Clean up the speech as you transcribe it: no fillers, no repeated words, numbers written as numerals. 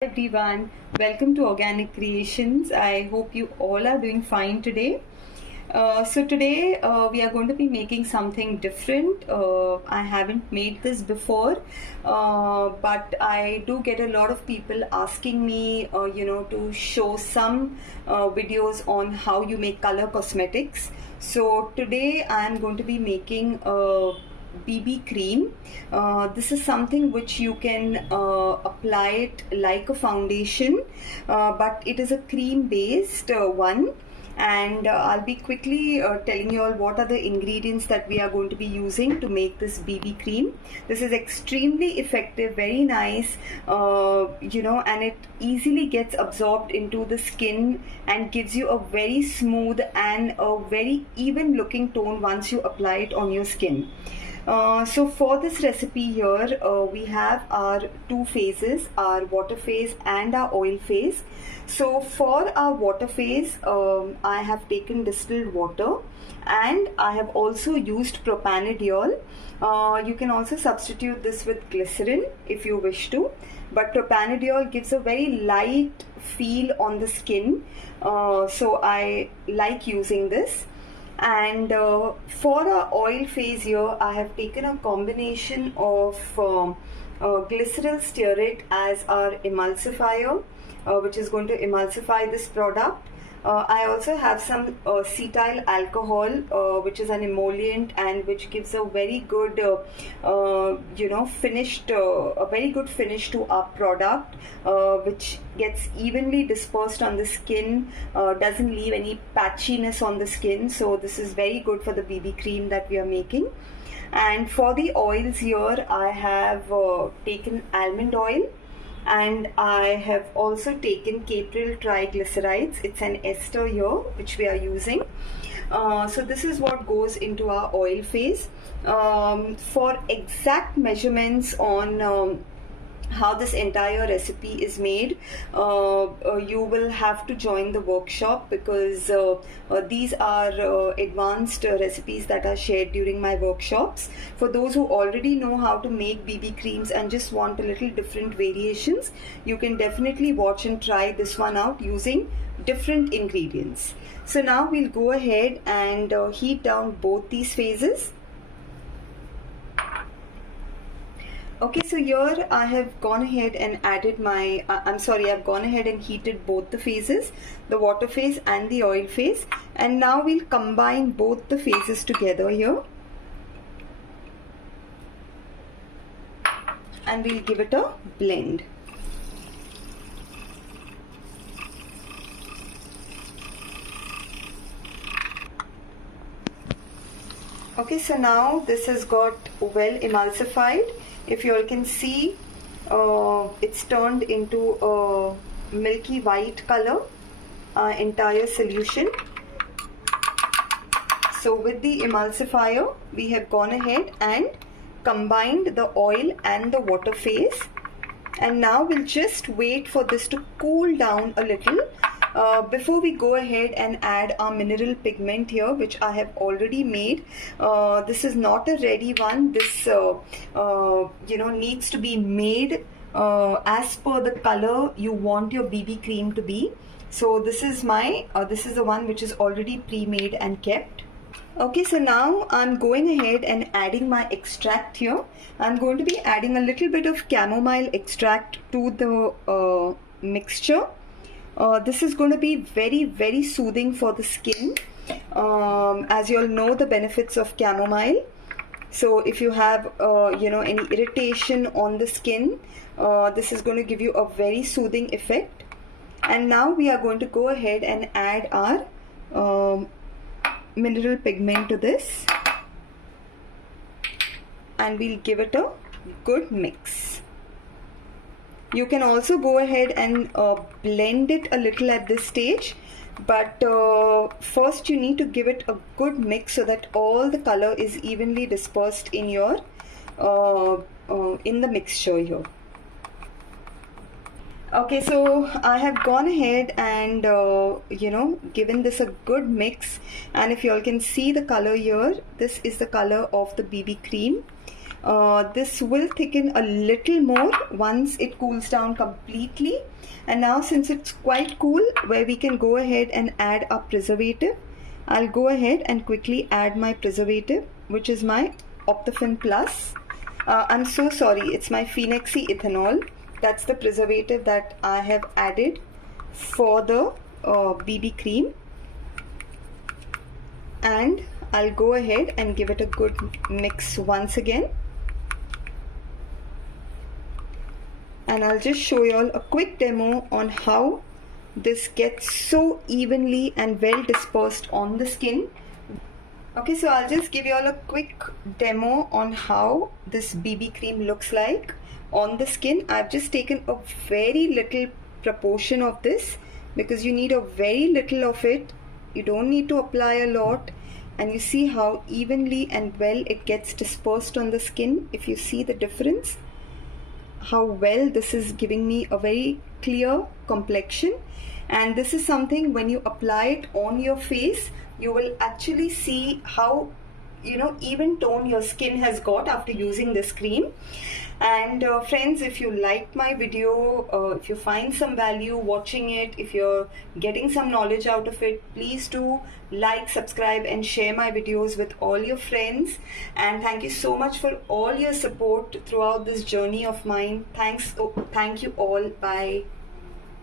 Everyone, welcome to Organic Creations. I hope you all are doing fine today. So today we are going to be making something different. I haven't made this before, but I do get a lot of people asking me, to show some videos on how you make color cosmetics. So today I am going to be making a BB cream. This is something which you can apply it like a foundation, but it is a cream based one, and I'll be quickly telling you all what are the ingredients that we are going to be using to make this BB cream. This is extremely effective, very nice, and it easily gets absorbed into the skin and gives you a very smooth and a very even looking tone once you apply it on your skin. So for this recipe here, we have our two phases, our water phase and our oil phase. So for our water phase, I have taken distilled water and I have also used propanediol. You can also substitute this with glycerin if you wish to, but propanediol gives a very light feel on the skin, so I like using this. And for our oil phase here, I have taken a combination of glycerol stearate as our emulsifier, which is going to emulsify this product. I also have some cetyl alcohol, which is an emollient and which gives a very good, a very good finish to our product, which gets evenly dispersed on the skin, doesn't leave any patchiness on the skin. So this is very good for the BB cream that we are making. And for the oils here, I have taken almond oil, and I have also taken capryl triglycerides. It's an ester here which we are using. So this is what goes into our oil phase. For exact measurements on how this entire recipe is made, you will have to join the workshop, because these are advanced recipes that are shared during my workshops. For those who already know how to make BB creams and just want a little different variations, you can definitely watch and try this one out using different ingredients. So now we'll go ahead and heat down both these phases. Okay, so here I have gone ahead and added my, I've gone ahead and heated both the phases, the water phase and the oil phase. And now we'll combine both the phases together here. And we'll give it a blend. Okay, so now this has got well emulsified. If you all can see, it's turned into a milky white color, entire solution. So with the emulsifier, we have gone ahead and combined the oil and the water phase. And now we'll just wait for this to cool down a little before we go ahead and add our mineral pigment here, which I have already made. This is not a ready one. This needs to be made as per the color you want your BB cream to be. So this is the one which is already pre-made and kept. Okay, so now I'm going ahead and adding my extract here. I'm going to be adding a little bit of chamomile extract to the mixture. This is going to be very, very soothing for the skin. As you all know, the benefits of chamomile. So if you have any irritation on the skin, this is going to give you a very soothing effect. And now we are going to go ahead and add our mineral pigment to this, and we'll give it a good mix. You can also go ahead and blend it a little at this stage, but first you need to give it a good mix so that all the color is evenly dispersed in your in the mixture here. Okay, so I have gone ahead and given this a good mix, and if you all can see the color here, this is the color of the BB cream. This will thicken a little more once it cools down completely. And now since it's quite cool, where we can go ahead and add our preservative, I'll go ahead and quickly add my preservative, which is my Optofin Plus. I'm so sorry, it's my Phenexy Ethanol. That's the preservative that I have added for the BB cream. And I'll go ahead and give it a good mix once again. And I'll just show you all a quick demo on how this gets so evenly and well dispersed on the skin. Okay, so I'll just give you all a quick demo on how this BB cream looks like on the skin. I've just taken a very little proportion of this because you need a very little of it. You don't need to apply a lot, and you see how evenly and well it gets dispersed on the skin. If you see the difference, how well this is giving me a very clear complexion. And this is something, when you apply it on your face, you will actually see how, you know, even tone your skin has got after using this cream. And friends, if you liked my video, if you find some value watching it, if you're getting some knowledge out of it, please do like, subscribe and share my videos with all your friends. And thank you so much for all your support throughout this journey of mine. Thank you all. Bye.